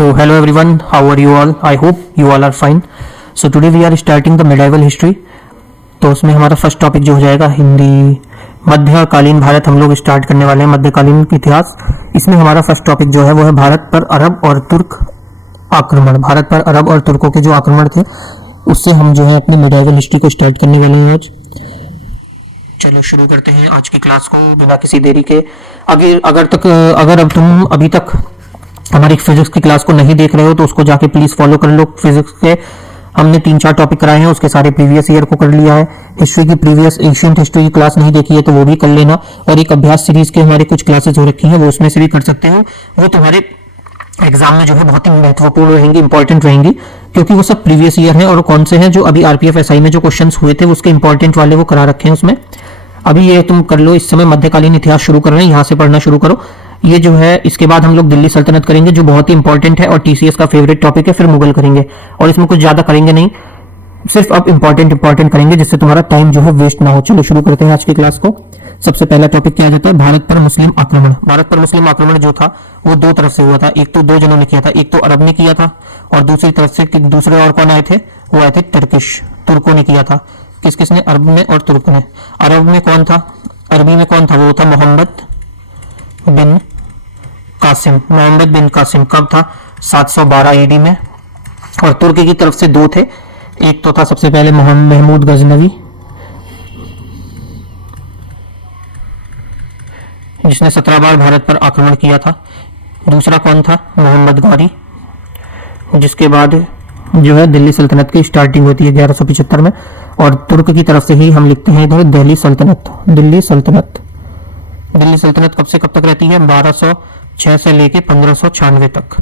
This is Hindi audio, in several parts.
So hello everyone, how are you all? I hope you all are fine. So today we are starting the medieval history. तो उसमें हमारा फर्स्ट टॉपिक जो हो जाएगा हिंदी मध्यकालीन भारत हम लोग स्टार्ट करने वाले हैं, मध्यकालीन इतिहास। इसमें हमारा फर्स्ट टॉपिक जो है वो है भारत पर अरब और तुर्क आक्रमण। भारत पर अरब और तुर्कों के जो आक्रमण थे उससे हम जो है अपनी मेडिवल हिस्ट्री को स्टार्ट करने वाले हैं आज। चलो शुरू करते हैं आज की क्लास को बिना किसी देरी के। अगर अब तुम अभी तक हमारी फिजिक्स की क्लास को नहीं देख रहे हो तो उसको जाके प्लीज फॉलो कर लो। फिजिक्स के हमने 3-4 टॉपिक कराए हैं, उसके सारे प्रीवियस ईयर को कर लिया है। हिस्ट्री की प्रीवियस एशियंट हिस्ट्री की क्लास नहीं देखी है तो वो भी कर लेना, और एक अभ्यास सीरीज के हमारे कुछ क्लासेस हो रखी हैं वो उसमें से भी कर सकते हो। वो तुम्हारे एग्जाम में जो है बहुत ही महत्वपूर्ण रहेंगी, इंपॉर्टेंट रहेंगी, क्योंकि वो सब प्रीवियस ईयर हैं। और कौन से हैं जो अभी आरपीएफ एसआई में जो क्वेश्चंस हुए थे उसके इंपॉर्टेंट वाले वो करा रखे हैं उसमें। अभी ये तुम कर लो। इस समय मध्यकालीन इतिहास शुरू कर रहे हैं, यहाँ से पढ़ना शुरू करो। ये जो है इसके बाद हम लोग दिल्ली सल्तनत करेंगे जो बहुत ही इंपॉर्टेंट है और टीसीएस का फेवरेट टॉपिक है। फिर मुगल करेंगे, और इसमें कुछ ज्यादा करेंगे नहीं, सिर्फ अब इंपॉर्टेंट करेंगे जिससे तुम्हारा टाइम जो है वेस्ट ना हो। चलो शुरू करते हैं आज की क्लास को। सबसे पहला टॉपिक क्या जाता है? भारत पर मुस्लिम आक्रमण। भारत पर मुस्लिम आक्रमण जो था वो दो तरफ से हुआ था। एक तो दो जनों ने किया था, एक तो अरब ने किया था, और दूसरी तरफ से दूसरे और कौन आए थे? वो आए थे टर्किश, तुर्कों ने किया था। किस किसने? अरब में और तुर्क ने। अरब में कौन था? अरबी में कौन था? वो था मोहम्मद बिन कासिम। मोहम्मद बिन कासिम कब था? 712 ईडी में। और तुर्क की तरफ से दो थे, एक तो था सबसे पहले महमूद गजनवी जिसने 17 बार भारत पर आक्रमण किया था। दूसरा कौन था? मोहम्मद गौरी, जिसके बाद जो है दिल्ली सल्तनत की स्टार्टिंग होती है 1175 में। और तुर्क की तरफ से ही हम लिखते हैं इधर दिल्ली सल्तनत। दिल्ली सल्तनत कब से कब तक रहती है? 1206 से लेके 1596 तक।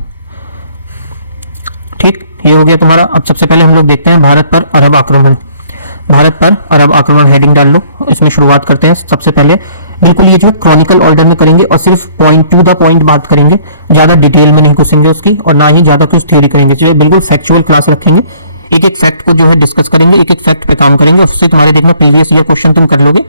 ठीक, ये हो गया तुम्हारा। अब सबसे पहले हम लोग देखते हैं भारत पर अरब आक्रमण। भारत पर अरब आक्रमण हेडिंग डाल लो, इसमें शुरुआत करते हैं। सबसे पहले बिल्कुल ये जो क्रॉनिकल ऑर्डर में करेंगे और सिर्फ पॉइंट टू द पॉइंट बात करेंगे, ज्यादा डिटेल में नहीं घुसेंगे उसकी, और ना ही ज्यादा कुछ थ्योरी करेंगे। जो बिल्कुल फैक्चुअल क्लास रखेंगे, एक एक फैक्ट को जो है डिस्कस करेंगे, एक एक फैक्ट पे काम करेंगे। उससे तुम्हारे देखना प्रीवियस ईयर क्वेश्चन तुम कर लोगे,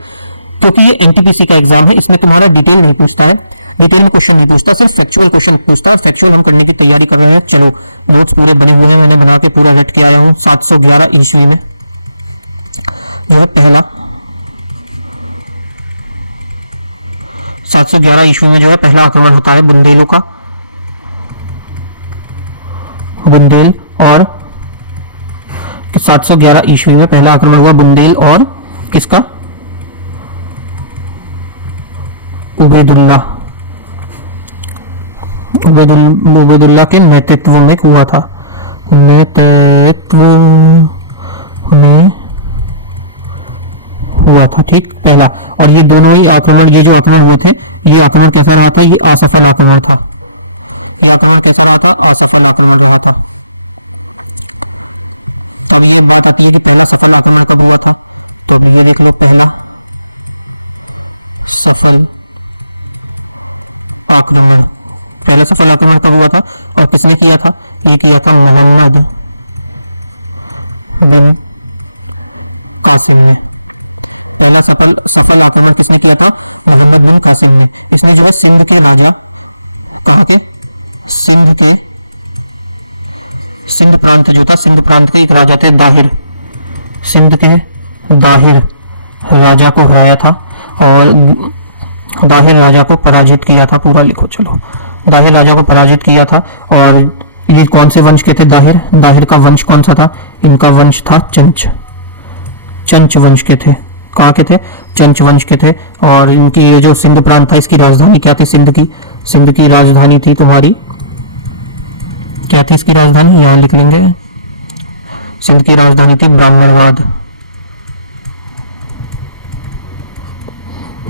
क्योंकि ये एनटीपीसी का एग्जाम है। इसमें तुम्हारा डिटेल नहीं पूछता है, डिटेल में क्वेश्चन नहीं पूछता, सिर्फ फैक्चुअल क्वेश्चन पूछता है। फैक्चुअल हम करने की तैयारी कर रहे हैं। चलो नोट्स पूरे बने हुए हैं, मैंने बना के पूरा रेड किया हूँ। 711 ईस्वी में जो है पहला 711 ईस्वी में जो है पहला आक्रमण होता है बुंदेलों का। बुंदेल और 711 ईस्वी में पहला आक्रमण हुआ बुंदेल और किसका? उबैदुल्लाह के नेतृत्व में हुआ था। ठीक, पहला। और ये दोनों ही आक्रमण, ये जो आक्रमण हुए थे, ये आक्रमण कैसा रहा था? ये असफल आक्रमण था। ये आक्रमण कैसा रहा था? असफल आक्रमण रहा था। तब ये बात आती है कि पहला सफल आक्रमण कब हुआ था, तो ये देख लो, पहला सफल आक्रमण, पहला सफल आक्रमण कब हुआ था और किसने किया था? ये किया था मोहम्मद बिन कासिम ने। पहला सफल आक्रमण किसने किया था? मोहम्मद बिन कासिम ने। इसने जो है सिंध के राजा, कहाँ के? सिंध प्रांत जो था, सिंध प्रांत के एक राजा थे दाहिर, सिंध के दाहिर राजा को हराया था और दाहिर राजा को पराजित किया था। पूरा लिखो, चलो। दाहिर राजा को पराजित किया था। और ये कौन से वंश के थे? दाहिर का वंश कौन सा था? इनका वंश था चंच वंश के थे। कहाँ के थे? चंच वंश के थे। और इनकी ये जो सिंध प्रांत था, इसकी राजधानी क्या थी? सिंध की राजधानी थी तुम्हारी, क्या थी इसकी राजधानी? यहाँ लिख लेंगे, सिंध की राजधानी थी ब्राह्मणवाद,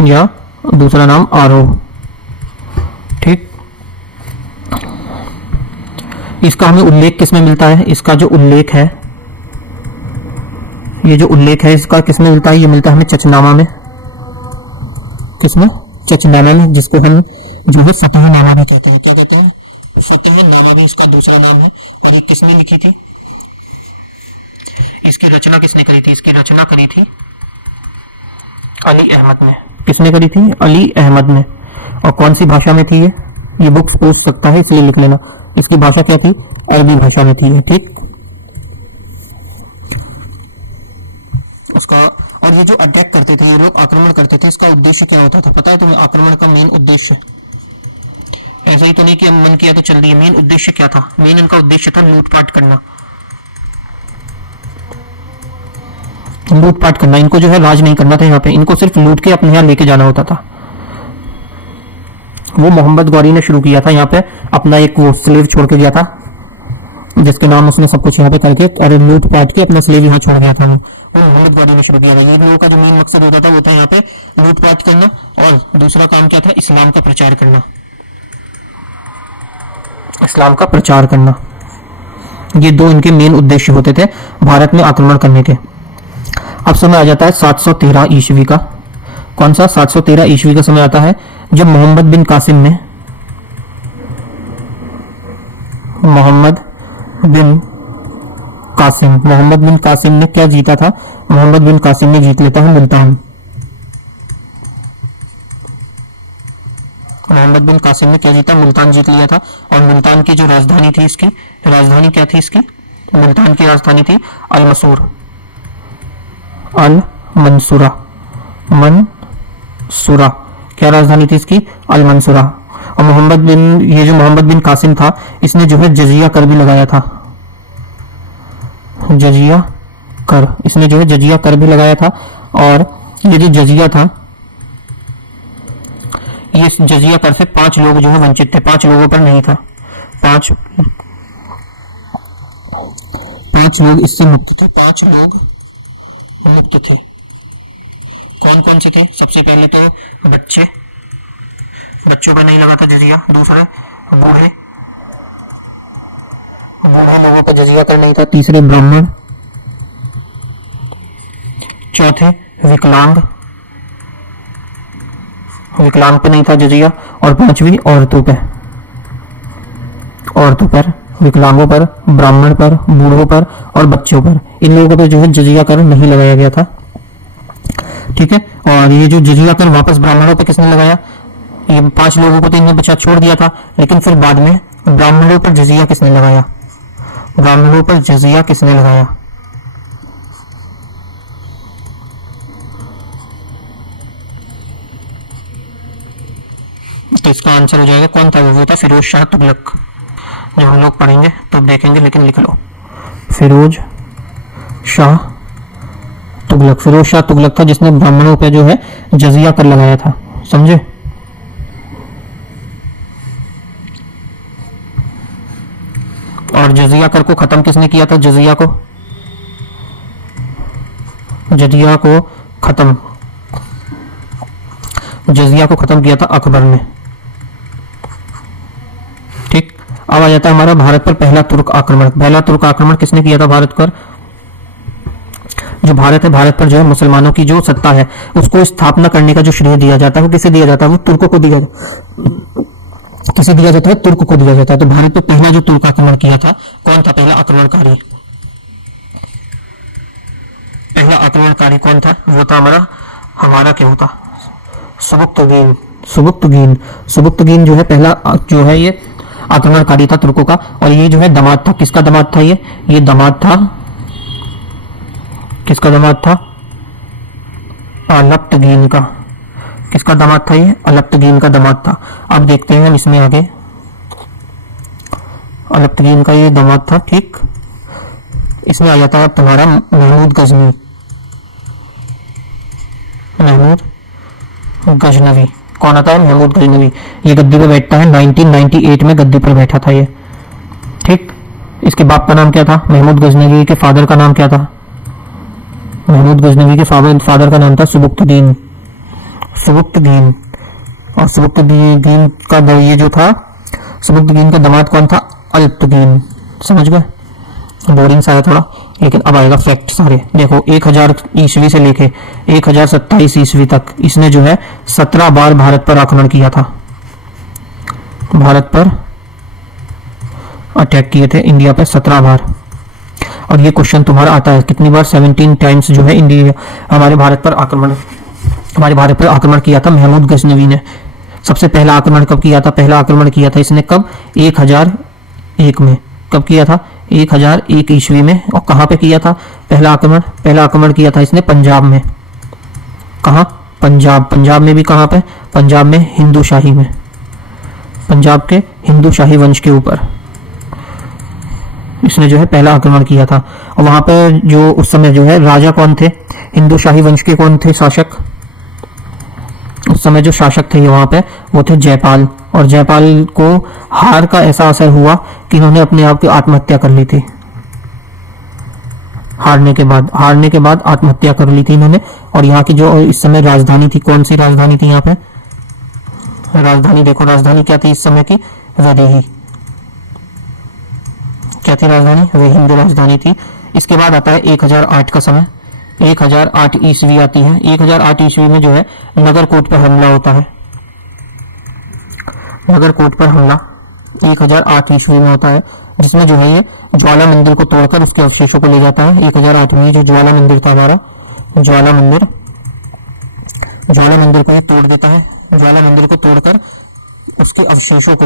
या दूसरा नाम आरो। ठीक, इसका हमें उल्लेख किसमें मिलता है? इसका जो उल्लेख है, ये जो उल्लेख है इसका किसमें मिलता है? ये मिलता है हमें चचनामा में। किसमें? चचनामा में, जिसको हम जो है फतहनामा भी कहते हैं। क्या कहते हैं? फतहनामा भी इसका दूसरा नाम है। और ये किसने लिखी थी? इसकी रचना किसने करी थी? इसकी रचना करी थी अली अहमद ने। किसने करी थी? अली अहमद ने। और कौन सी भाषा में थी ये? ये बुक्स पूछ सकता है, इसलिए लिख लेना। इसकी भाषा क्या थी? अरबी भाषा में थी, ठीक। उसका और ये जो अटैक करते थे, ये लोग आक्रमण करते थे, इसका उद्देश्य क्या होता था पता है तुम्हें? आक्रमण का मेन उद्देश्य ऐसा ही तो नहीं कि मन किया तो चल दिया। मेन उद्देश्य क्या था? मेन इनका उद्देश्य था लूटपाट करना। लूटपाट करना, इनको जो है राज नहीं करना था यहाँ पे, इनको सिर्फ लूट के अपने यहाँ लेके जाना होता था। वो मोहम्मद गौरी ने शुरू किया था यहाँ पे, अपना एक वो स्लेव छोड़ के गया था, जिसके नाम उसने सब कुछ यहाँ पे करके और लूटपाट के अपना स्लेव यहाँ छोड़ गया था। वो मोहम्मद गौरी ने शुरू किया था। ये लोगों का जो मेन मकसद होता था वो था यहाँ पे लूटपाट करना, और दूसरा काम क्या था? इस्लाम का प्रचार करना। इस्लाम का प्रचार करना, ये दो इनके मेन उद्देश्य होते थे भारत में आक्रमण करने के। अब समय आ जाता है 713 ईस्वी का। कौन सा? 713 ईस्वी का समय आता है जब मोहम्मद बिन कासिम ने मोहम्मद बिन कासिम ने क्या जीता था? मोहम्मद बिन कासिम ने जीत लेता है मुल्तान। मोहम्मद बिन कासिम ने क्या जीता? मुल्तान जीत लिया था। और मुल्तान की जो राजधानी थी, इसकी राजधानी क्या थी? इसकी मुल्तान की राजधानी थी मंसूरा। क्या राजधानी थी इसकी? अल मंसूरा। और मोहम्मद बिन कासिम था, इसने जो है जजिया कर भी लगाया था। इसने जो है जजिया कर भी लगाया था। और ये जो जजिया था, ये जजिया कर से 5 लोग जो है वंचित थे, 5 लोगों पर नहीं था। 5 लोग इससे मुक्त थे, 5 लोग मुक्त थे। कौन कौन से थे? सबसे पहले तो बच्चों का नहीं लगा था जजिया। दूसरे बूढ़े लोगों का जजिया कर नहीं था। तीसरे ब्राह्मण। चौथे विकलांग पे नहीं था जजिया। और 5वीं औरतों पर, विकलांगों पर, ब्राह्मण पर, बूढ़ों पर और बच्चों पर, इन लोगों पर जो है जजिया कर नहीं लगाया गया था, ठीक है। और ये जो जजिया कर वापस ब्राह्मणों पर किसने लगाया? ये 5 लोगों को तो इन्हें बचा छोड़ दिया था, लेकिन फिर बाद में ब्राह्मणों पर जजिया किसने लगाया? तो इसका आंसर हो जाएगा कौन था? वो था फिरोज शाह तुगलक। जब हम लोग पढ़ेंगे तब देखेंगे, लेकिन लिख लो फिरोज शाह तुगलक था जिसने ब्राह्मणों पे जो है जजिया कर लगाया था, समझे? और जजिया कर को खत्म किसने किया था? जजिया को खत्म किया था अकबर ने, ठीक। अब आ जाता है हमारा भारत पर पहला तुर्क आक्रमण किसने किया था भारत पर? जो भारत है, भारत पर जो है मुसलमानों की जो सत्ता है उसको स्थापना करने का जो श्रेय दिया जाता है वो किसे दिया जाता है? वो तुर्कों को दिया जाता है, तुर्क को दिया जाता है। तो भारत पर पहला जो तुर्क आक्रमण किया था, कौन था पहला आक्रमणकारी? कौन था? वो था हमारा क्या होता? सुबुक्तगीन जो है पहला जो है ये आक्रमणकारी था तुर्कों का। और ये जो है दामाद था, किसका दामाद था? ये दामाद था, किसका दामाद था? अलप्तगीन का। किसका दामाद था? ये अलप्तगीन का दामाद था। अब देखते हैं हम इसमें आगे। अलप्तगीन का ये दामाद था, ठीक। इसमें आ जाता है तुम्हारा महमूद गजनवी। कौन आता है? महमूद गजनवी। ये गद्दी पर बैठता है, 1998 में गद्दी पर बैठा था ये, ठीक। इसके बाप का नाम क्या था? महमूद गजनवी के फादर का नाम क्या था? महमूद गजनवी के फादर का नाम था सुबुक्तगीन। और सुबुक्तगीन का ये जो था, सुबुक्तगीन का दामाद कौन था? अल्पतगीन। समझ गए? बोरिंग सा है थोड़ा, लेकिन अब आएगा फैक्ट सारे। देखो 1000 ईस्वी से लेके 1027 ईस्वी तक इसने जो है 17 बार भारत पर आक्रमण किया था। भारत पर अटैक किए थे, इंडिया पर 17 बार। और ये क्वेश्चन तुम्हारा आता है कितनी बार? 17 टाइम्स जो है इंडिया हमारे भारत पर आक्रमण किया था महमूद गजनवी ने। सबसे पहला आक्रमण कब किया था? पहला आक्रमण किया था इसने कब? 1001 में। कब किया था? 1001 ईस्वी में। और कहाँ पे किया था पहला आक्रमण किया था इसने पंजाब में। कहाँ? पंजाब में भी कहाँ पे? पंजाब में हिंदू शाही में, पंजाब के हिंदू शाही वंश के ऊपर इसने जो है पहला आक्रमण किया था। और वहां पे जो उस समय जो है राजा कौन थे? हिंदू शाही वंश के कौन थे शासक? उस समय जो शासक थे वहां पे वो थे जयपाल। और जयपाल को हार का ऐसा असर हुआ कि इन्होंने अपने आप की आत्महत्या कर ली थी। हारने के बाद आत्महत्या कर ली थी इन्होंने। और यहाँ की जो इस समय राजधानी थी, कौन सी राजधानी थी यहाँ पे? राजधानी देखो, राजधानी क्या थी इस समय की? वैदेही। क्या थी राजधानी? वे हिंदू राजधानी थी। इसके बाद आता है 1008 का समय। 1008 ईस्वी आती है। 1008 ईस्वी में जो है नगरकोट पर हमला होता है। नगरकोट पर हमला 1008 ईस्वी में होता है, जिसमें जो है ये ज्वाला मंदिर को तोड़कर उसके अवशेषों को ले जाता है। 1008 में जो ज्वाला मंदिर था हमारा, ज्वाला मंदिर को ये तोड़ देता है। ज्वाला मंदिर को तोड़कर उसके अवशेषों को,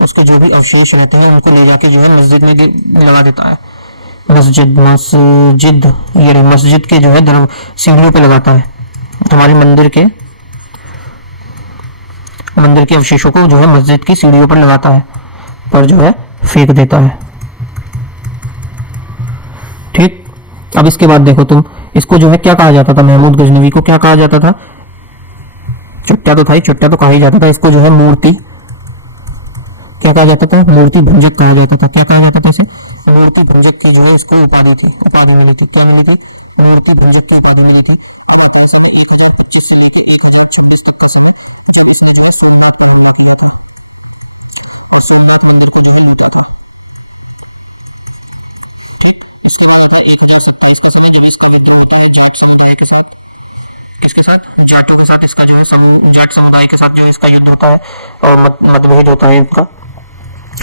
उसके जो भी अवशेष रहते हैं उनको ले जाके जो है मस्जिद में लगा देता है। मस्जिद के जो है सीढ़ियों पे लगाता है। हमारे मंदिर के अवशेषों को जो है मस्जिद की सीढ़ियों पर लगाता है, पर जो है फेंक देता है। ठीक। अब इसके बाद देखो तुम, इसको जो है क्या कहा जाता था? महमूद गजनवी को क्या कहा जाता था? चट्टा तो था ही, चट्टा तो कहा ही जाता था। इसको जो है मूर्ति क्या कहा जाता था? मूर्ति भंजक कहा जाता था। क्या कहा जाता था इसे? मूर्ति भंजक की जो है इसको उपाधि मिली थी। क्या मिली थी? मूर्ति भंजक की उपाधि मिली थी। 1025 से लेकर 1026 तक का समय जब इसने जो है सोमनाथ का हमला किया था और सोमनाथ मंदिर को जो है लूटा था। ठीक। उसके बाद आता है 1027 का समय, जब इसका विद्रोह होता है जाट समुदाय के साथ। किसके साथ? जाटों के साथ इसका जो है जाट समुदाय के साथ जो इसका युद्ध होता है और मतभेद होता है इनका।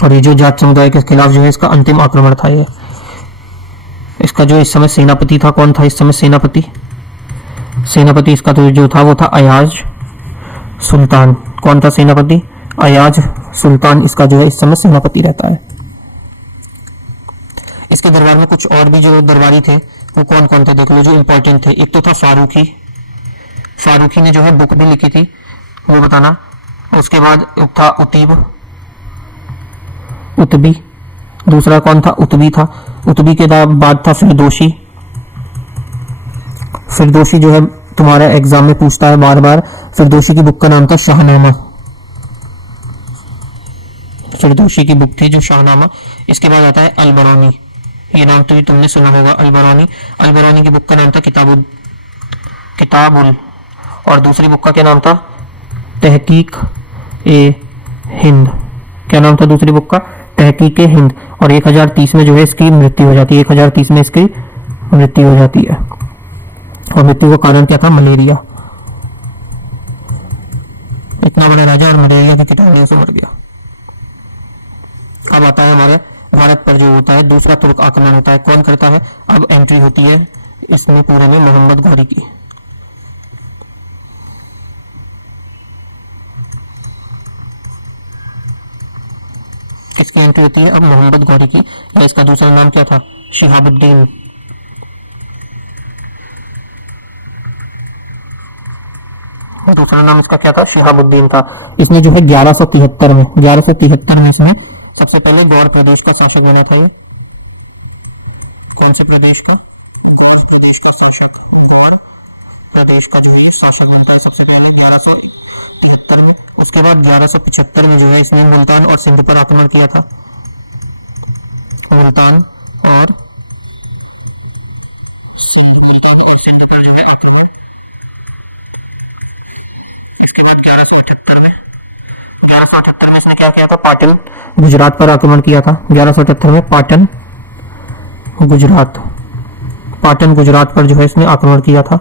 और ये जो जाट समुदाय के खिलाफ जो है इसका अंतिम आक्रमण था ये। इसका जो इस समय सेनापति था, कौन था इस समय सेनापति इसका तो जो था वो था अयाज सुल्तान। कौन था सेनापति? अयाज सुल्तान इसका जो है इस समय सेनापति रहता है। इसके दरबार में कुछ और भी जो दरबारी थे वो कौन कौन थे देख लो, जो इंपॉर्टेंट थे। एक तो था फारूकी ने जो है बुक भी लिखी थी, वो बताना। उसके बाद था उतबी। दूसरा कौन था? उतबी था। उतबी के बाद था फिरदोशी जो है तुम्हारे एग्जाम में पूछता है बार बार। फिरदोशी की बुक का नाम था शाहनामा। फिरदोशी की बुक थी जो शाहनामा। इसके बाद आता है अलबरानी। ये नाम तो भी तुमने सुना होगा, अलबरानी की बुक का नाम था किताबुल। और दूसरी बुक का क्या नाम था? तहकीक ए हिंद। क्या नाम था दूसरी बुक का? तहकीक ए हिंद। और 1030 में जो है इसकी मृत्यु हो जाती है। 1030 में इसकी मृत्यु हो जाती है। और मृत्यु का कारण क्या था? मलेरिया। इतना बड़ा राजा और मलेरिया की कीटाणुओं से मर गया। अब आता है हमारे भारत पर जो होता है दूसरा तुर्क आक्रमण होता है। कौन करता है? अब एंट्री होती है इसमें पूरे में मोहम्मद घोरी की। किसकी एंट्री होती है? अब मोहम्मद घोरी की। या इसका दूसरा नाम क्या था? शिहाबुद्दीन। दूसरा नाम इसका क्या था? शिहाबुद्दीन था। इसने जो है 1173 में इसने सबसे पहले गौड़ प्रदेश का शासक बना था। ये कौन से प्रदेश का? गौड़ प्रदेश का शासक। गौड़ प्रदेश का जो है शासक बनता है सबसे पहले 1173 में। उसके बाद 1175 में जो है इसने मुल्तान और सिंध पर आक्रमण किया था। मुल्तान और सिंध पर जो है आक्रमण। इसके बाद 1178 में इसने क्या किया था? पाटन गुजरात पर आक्रमण किया था। 1178 में पाटन गुजरात पर जो है इसने आक्रमण किया था।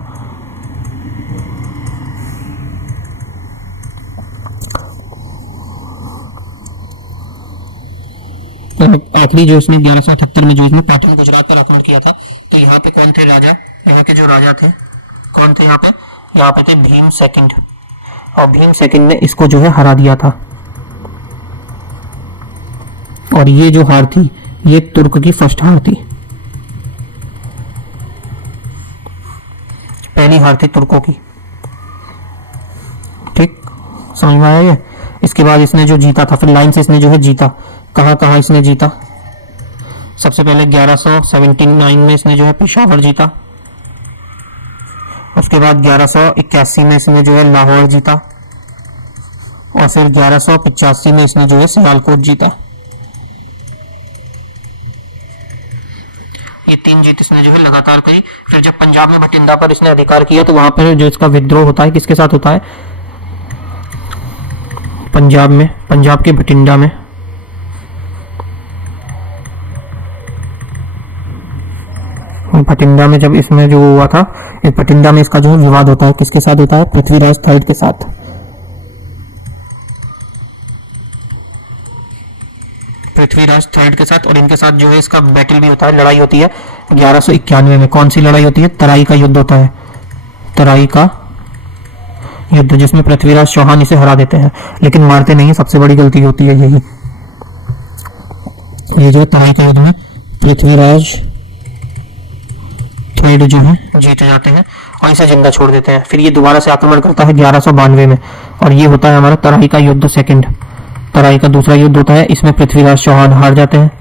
आखिरी जो इसने 1178 में जो इसने पाटन गुजरात पर आक्रमण किया था, तो यहाँ पे कौन थे राजा? यहाँ के जो राजा थे कौन थे? यहाँ पे थे भीम सेकंड। और भीम सेकंड ने इसको जो है हरा दिया था। और ये जो हार थी ये तुर्क की फर्स्ट हार थी, पहली हार थी तुर्कों की। ठीक, समझ में आया ये। इसके बाद इसने जो जीता था, फिर लाइन से इसने जो है जीता, कहाँ कहाँ इसने जीता। सबसे पहले 1179 में इसने जो है पेशावर जीता, उसके बाद 1181 में इसने जो है लाहौर जीता, और फिर 1185 में इसने जो है सियालकोट जीता। ये 3 जीत इसने जो है लगातार करी। फिर जब पंजाब में भटिंडा पर इसने अधिकार किया तो वहां पर जो इसका विद्रोह होता है किसके साथ होता है, पंजाब में, पंजाब के भटिंडा में। भटिंडा में जब इसमें जो हुआ था, इस भटिंडा में इसका जो है विवाद होता है, किसके साथ होता है, पृथ्वीराज थर्ड के साथ। पृथ्वीराज थर्ड के साथ, और इनके साथ जो है इसका बैटल भी होता है, लड़ाई होती है 1191 में। कौन सी लड़ाई होती है, तराई का युद्ध होता है, तराई का युद्ध, जिसमें पृथ्वीराज चौहान इसे हरा देते हैं, लेकिन मारते नहीं है, सबसे बड़ी गलती होती है यही। ये जो तराई के युद्ध में पृथ्वीराज थर्ड जो है जीत जाते हैं और इसे जिंदा छोड़ देते हैं। फिर ये दोबारा से आक्रमण करता है 1192 में, और ये होता है हमारा तराई का युद्ध सेकंड। तराई का दूसरा युद्ध होता है, इसमें पृथ्वीराज चौहान हार जाते हैं।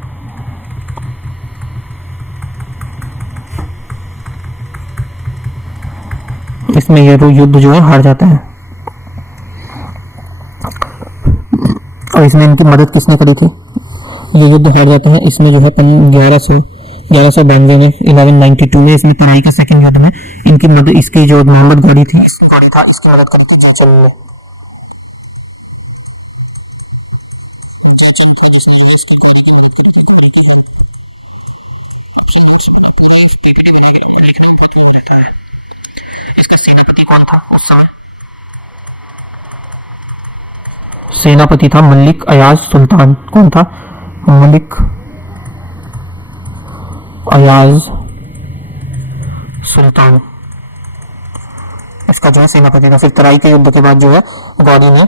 इसमें ये युद्ध जो है हार जाते हैं, और इसमें इनकी मदद किसने करी थी, ये युद्ध हार जाते हैं। इसमें जो है 1192 में 1192 में इसमें तराई के सेकंड युद्ध में इनकी मदद, इसकी जो मोहम्मद गौरी थी, गौरी था, इसकी मदद करी थी जयचंद ने। इसका सेनापति कौन था उस समय, सेनापति था मलिक अयाज सुल्तान। कौन था, मलिक अयाज सुल्तान, इसका जो है सेनापति था। फिर तराई के युद्ध के बाद जो है गौरी ने